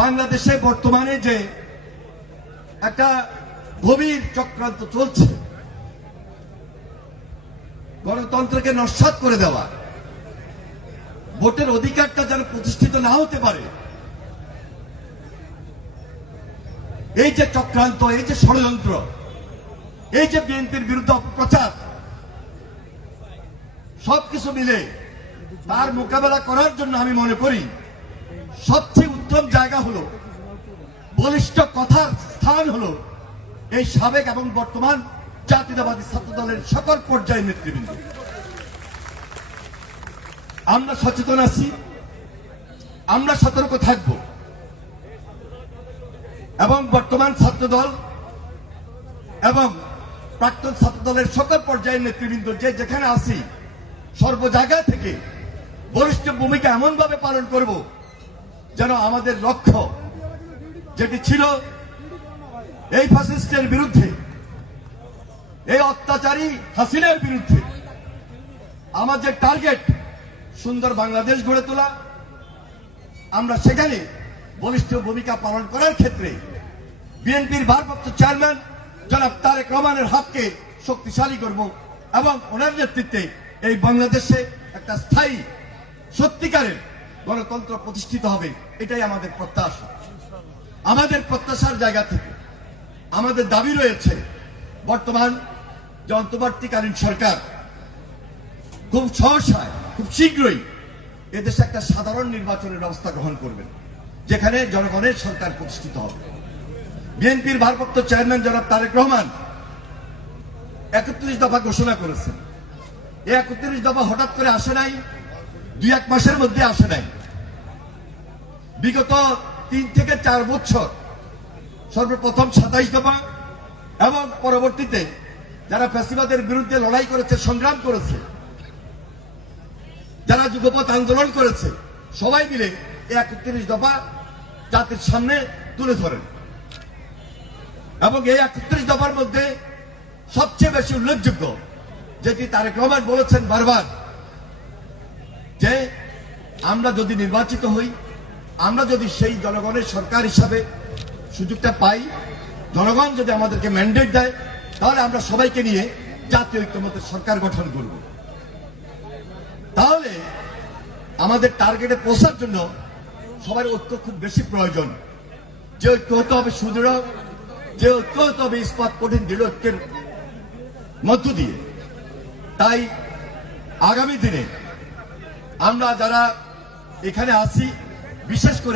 বাংলাদেশে বর্তমানে যে একটা গভীর চক্রান্ত চলছে গণতন্ত্রকে নস্যাৎ করে দেওয়া, ভোটের অধিকারটা যেন প্রতিষ্ঠিত না হতে পারে, এই যে চক্রান্ত, এই যে ষড়যন্ত্র, এই যে বিএনপির বিরুদ্ধে অপপ্রচার, সবকিছু মিলে তার মোকাবেলা করার জন্য আমি মনে করি সবচেয়ে উত্তম জায়গা হলো, বলিষ্ঠ কথার স্থান হলো এই সাবেক এবং বর্তমান জাতীয়তাবাদী ছাত্র দলের সকল পর্যায়ের নেতৃবৃন্দ। আমরা সচেতন আছি, আমরা সতর্ক থাকব এবং বর্তমান ছাত্র দল এবং প্রাক্তন ছাত্র দলের সকল পর্যায়ের নেতৃবৃন্দ যে যেখানে আছি সর্ব জায়গা থেকে বলিষ্ঠ ভূমিকা এমনভাবে পালন করব যেন আমাদের লক্ষ্য যেটি ছিল এই ফ্যাসিস্টের বিরুদ্ধে, এই অত্যাচারী হাসিনার বিরুদ্ধে আমাদের টার্গেট সুন্দর বাংলাদেশ গড়ে তোলা, আমরা সেখানে বলিষ্ঠ ভূমিকা পালন করার ক্ষেত্রে বিএনপির ভারপ্রাপ্ত চেয়ারম্যান জনাব তারেক রহমানের হাতকে শক্তিশালী করব এবং ওনার নেতৃত্বে এই বাংলাদেশে একটা স্থায়ী সত্যিকারের গণতন্ত্র প্রতিষ্ঠিত হবে, এটাই আমাদের প্রত্যাশা। আমাদের প্রত্যাশার জায়গা থেকে আমাদের দাবি রয়েছে বর্তমান যে অন্তর্বর্তীকালীন সরকার খুব সহসায়, খুব শীঘ্রই এদেশে একটা সাধারণ নির্বাচনের ব্যবস্থা গ্রহণ করবেন, যেখানে জনগণের সরকার প্রতিষ্ঠিত হবে। বিএনপির ভারপ্রাপ্ত চেয়ারম্যান জনাব তারেক রহমান 31 দফা ঘোষণা করেছেন। এই 31 দফা হঠাৎ করে আসে নাই, 2-1 মাসের মধ্যে আসে নাই। বিগত 3 থেকে 4 বছর সর্বপ্রথম 27 দফা এবং পরবর্তীতে যারা ফ্যাসিবাদের বিরুদ্ধে লড়াই করেছে, সংগ্রাম করেছে, যারা যুগপৎ আন্দোলন করেছে, সবাই মিলে এই 31 দফা জাতির সামনে তুলে ধরেন এবং এই 31 দফার মধ্যে সবচেয়ে বেশি উল্লেখযোগ্য যেটি তারেক রহমান বলেছেন বারবার, যে আমরা যদি নির্বাচিত হই, আমরা যদি সেই জনগণের সরকার হিসাবে সুযোগটা পাই, জনগণ যদি আমাদেরকে ম্যান্ডেট দেয়, তাহলে আমরা সবাইকে নিয়ে জাতীয় ঐক্যমত্যের সরকার গঠন করব। তাহলে আমাদের টার্গেটে পৌঁছার জন্য সবার ঐক্য খুব বেশি প্রয়োজন। যে ঐক্য হতে হবে সুদৃঢ়, যে ঐক্য হতে হবে ইস্পাত কঠিন দৃঢ় ঐক্যের মধ্য দিয়ে। তাই আগামী দিনে আমরা যারা এখানে আছি, বিশেষ করে